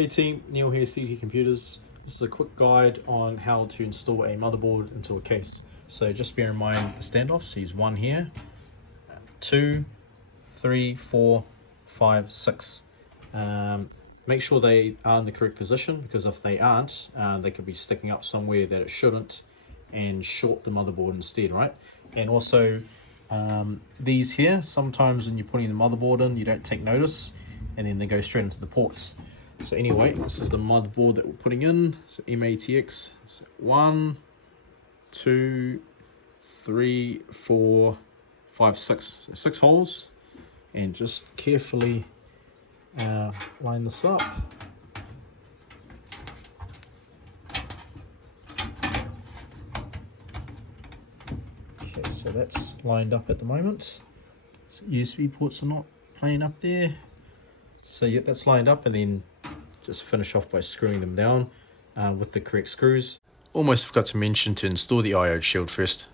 Hey team, Neil here, ct.computers. This is a quick guide on how to install a motherboard into a case. So just bear in mind the standoffs. There's one here, 2, 3, 4, 5, 6. Make sure they are in the correct position, because if they aren't, they could be sticking up somewhere that it shouldn't and short the motherboard instead, right? And also these here, sometimes when you're putting the motherboard in, you don't take notice and then they go straight into the ports. So anyway, this is the motherboard that we're putting in. So MATX. So 1, 2, 3, 4, 5, 6. So 6 holes, and just carefully line this up. Okay, so that's lined up at the moment. So USB ports are not playing up there. So yeah, that's lined up, and then just finish off by screwing them down with the correct screws. Almost forgot to mention to install the IO shield first.